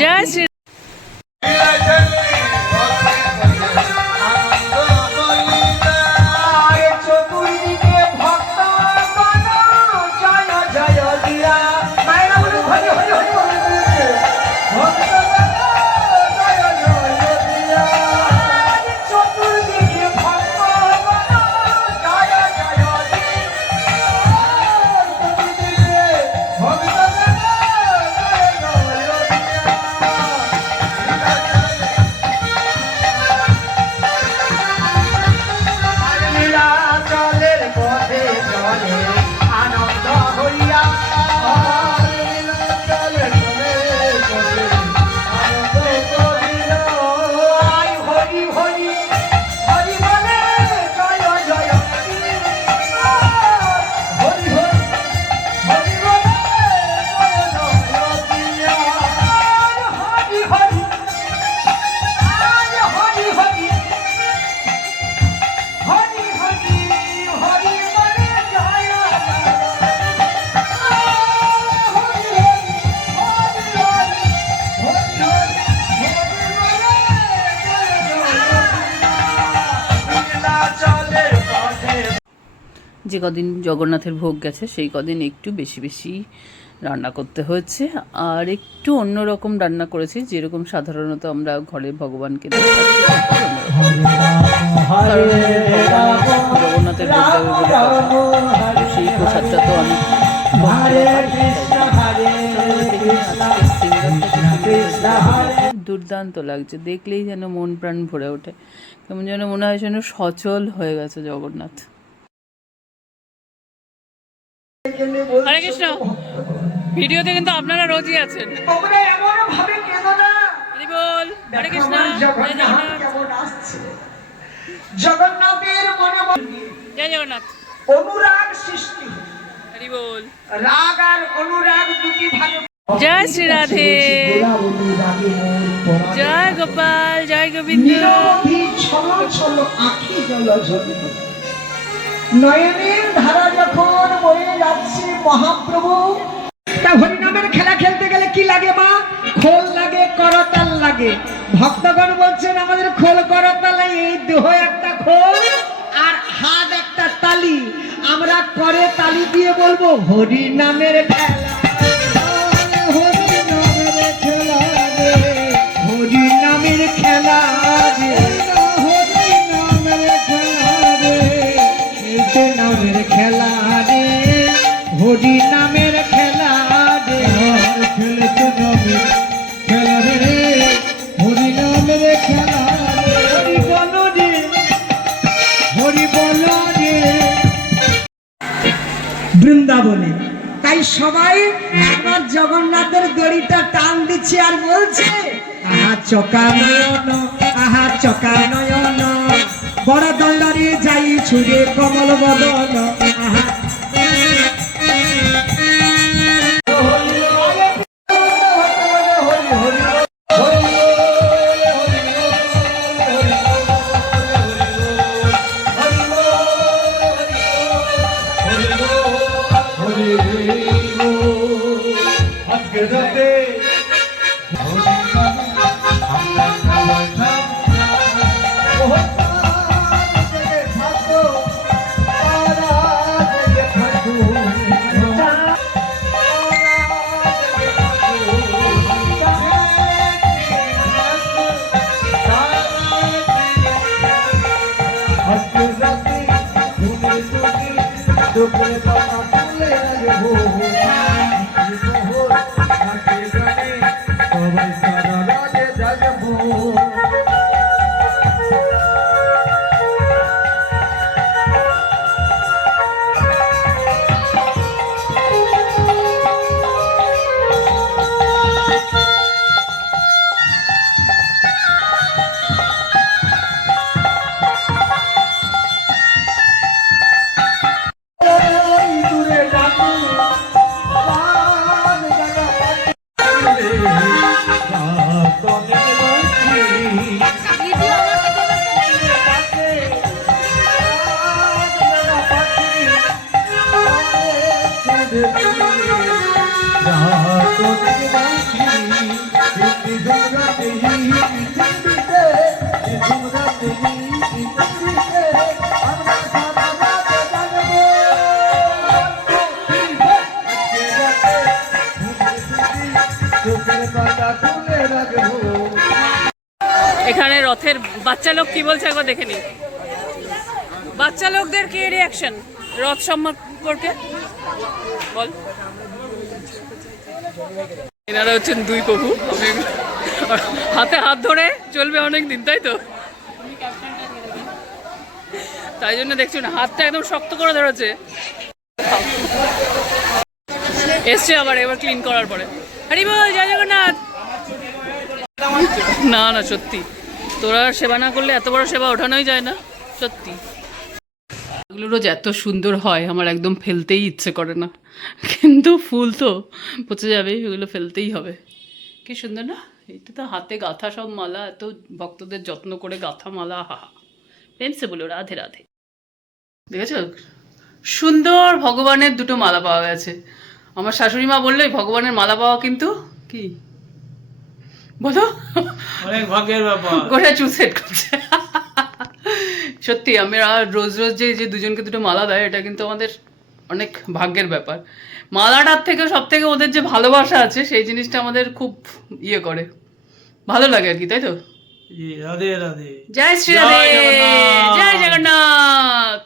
জয় শ্রী যে কদিন জগন্নাথের ভোগ গেছে সেই কদিন একটু বেশি বেশি রান্না করতে হয়েছে, আর একটু অন্যরকম রান্না করেছি, যেরকম সাধারণত আমরা ঘরে ভগবানকে জগন্নাথের ভোগ যাবে বলে কথা, সেই প্রসাদটা তো আমি দুর্দান্ত লাগছে, দেখলেই যেন মন প্রাণ ভরে ওঠে, কেমন যেন মনে হয় যেন সচল হয়ে গেছে জগন্নাথ। হরে কৃষ্ণ। ভিডিওতে কিন্তু আপনারা রোজই আছেন। হরে কৃষ্ণ। জগন্নাথের মনে জয় জগন্নাথ। অনুরাগ সৃষ্টি, হরি বল। রাগ আর অনুরাগ দুটি ভাগে। জয় শ্রী রাধে, জয় গোপাল, জয় গোবিন্দ। নয়নের ধারা যখন বয়ে যাচ্ছে মহাপ্রভু, তা হরিনামের খেলা খেলতে গেলে কি লাগে মা? খোল লাগে, করতাল লাগে। ভক্তগণ বলছেন আমাদের খোল করতাল, এই দেহ একটা খোল আর হাত একটা তালি, আমরা করে তালি দিয়ে বলবো হরিনামের খেলা, হরিনামের খেলা রে, হরিনামের খেলা রে, হরিনামের খেলা রে, নামের খেলা রে, হরি নামের খেলা রে, খেলতে নামের খেলা রে, হরি নামের খেলা রে, হরি বল রে, হরি বল রে। বৃন্দাবনে তাই সবাই একবার জগন্নাথের দড়িটা টান দিচ্ছে আর বলছে আহা চকা নয়ন, আহা চকা নয়ন, বড় দণ্ডারে যাই ছুড়ে কমল বদন, আহা চোখের পাতা তুলে রাখবো। এখানে রথের বাচ্চা লোক কি বলছে একবার দেখে নি। বাচ্চা লোকদের কি রিয়াকশন রথ সম্পর্কে বল। এনারা হচ্ছেন দুই প্রভু, হাতে হাত ধরে চলবে অনেক দিন, তাই তো? তাই জন্য দেখছো না হাতটা একদম শক্ত করে ধরেছে। এসছে আবার এবার ক্লিন করার পরে। হরি বল, জয় জগন্নাথ। না না সত্যি, তোরা সেবা না করলে এত বড় সেবা ওঠানোই যায় না, সত্যি। এগুলো রোজ এত সুন্দর হয় আমার একদম ফেলতেই ইচ্ছে করে না, কিন্তু ফুল তো পচে যাবে, এগুলো ফেলতেই হবে। কি সুন্দর না, এটা তো হাতে গাঁথা সব মালা, এত ভক্তদের যত্ন করে গাঁথা মালা, হা হা। প্রেমসে বলো রাধে রাধে। দেখেছো সুন্দর ভগবানের দুটো মালা পাওয়া গেছে। আমার শাশুড়ি মা বললো ভগবানের মালা পাওয়া কিন্তু কি বলো অনেক ভাগ্যের ব্যাপার। গোটা চুল সেট করছে। সত্যি আমরা রোজ রোজ যে দুজনকে দুটো মালা দেয়, এটা কিন্তু আমাদের অনেক ভাগ্যের ব্যাপার। মালাটার থেকে সব থেকে ওদের যে ভালোবাসা আছে সেই জিনিসটা আমাদের খুব ইয়ে করে, ভালো লাগে আর কি, তাই তো? রাধে রাধে। জয় শ্রী রাধে, জয় জগন্নাথ।